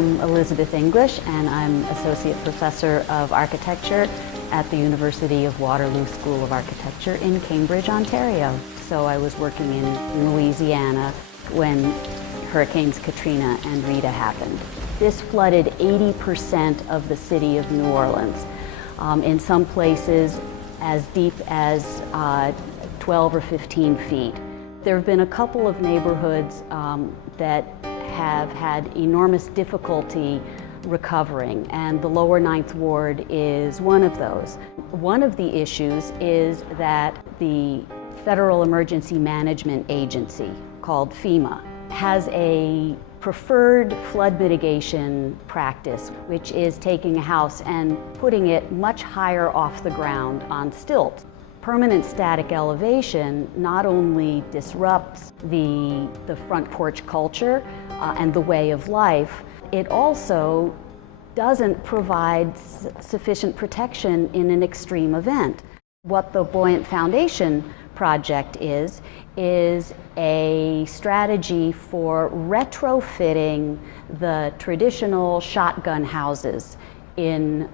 I'm Elizabeth English, and I'm Associate Professor of Architecture at the University of Waterloo School of Architecture in Cambridge, Ontario. So I was working in Louisiana when Hurricanes Katrina and Rita happened. This flooded 80% of the city of New Orleans, in some places as deep as 12 or 15 feet. There have been a couple of neighborhoods that have had enormous difficulty recovering, and the lower Ninth Ward is one of those. One of the issues is that the Federal Emergency Management Agency, called FEMA, has a preferred flood mitigation practice, which is taking a house and putting it much higher off the ground on stilts. Permanent static elevation not only disrupts the front porch culture and the way of life, it also doesn't provide sufficient protection in an extreme event. What the Buoyant Foundation project is a strategy for retrofitting the traditional shotgun houses in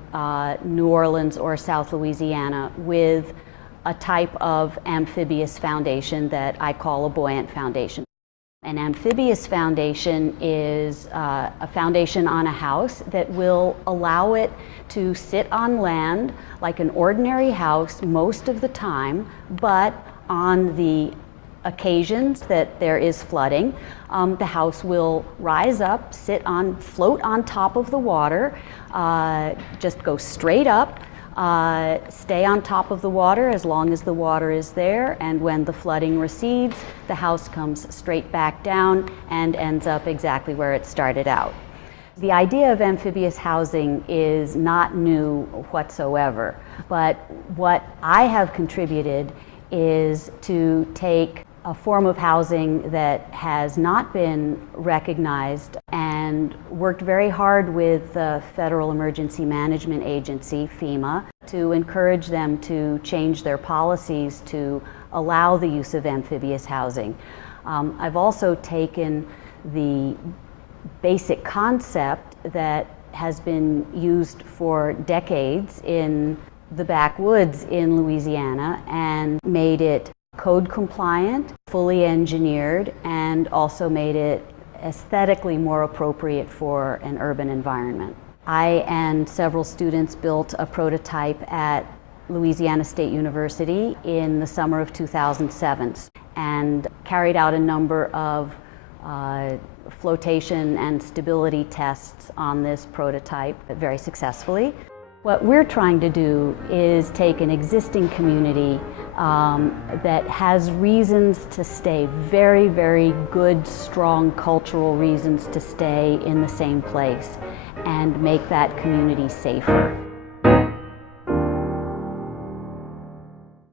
New Orleans or South Louisiana with a type of amphibious foundation that I call a buoyant foundation. An amphibious foundation is a foundation on a house that will allow it to sit on land like an ordinary house most of the time, but on the occasions that there is flooding, the house will rise up, float on top of the water, just go straight up, stay on top of the water as long as the water is there, and when the flooding recedes, the house comes straight back down and ends up exactly where it started out. The idea of amphibious housing is not new whatsoever, but what I have contributed is to take a form of housing that has not been recognized and worked very hard with the Federal Emergency Management Agency, FEMA, to encourage them to change their policies to allow the use of amphibious housing. I've also taken the basic concept that has been used for decades in the backwoods in Louisiana and made it code compliant, fully engineered, and also made it aesthetically more appropriate for an urban environment. I and several students built a prototype at Louisiana State University in the summer of 2007 and carried out a number of flotation and stability tests on this prototype very successfully. What we're trying to do is take an existing community that has reasons to stay, very, very good, strong cultural reasons to stay in the same place, and make that community safer.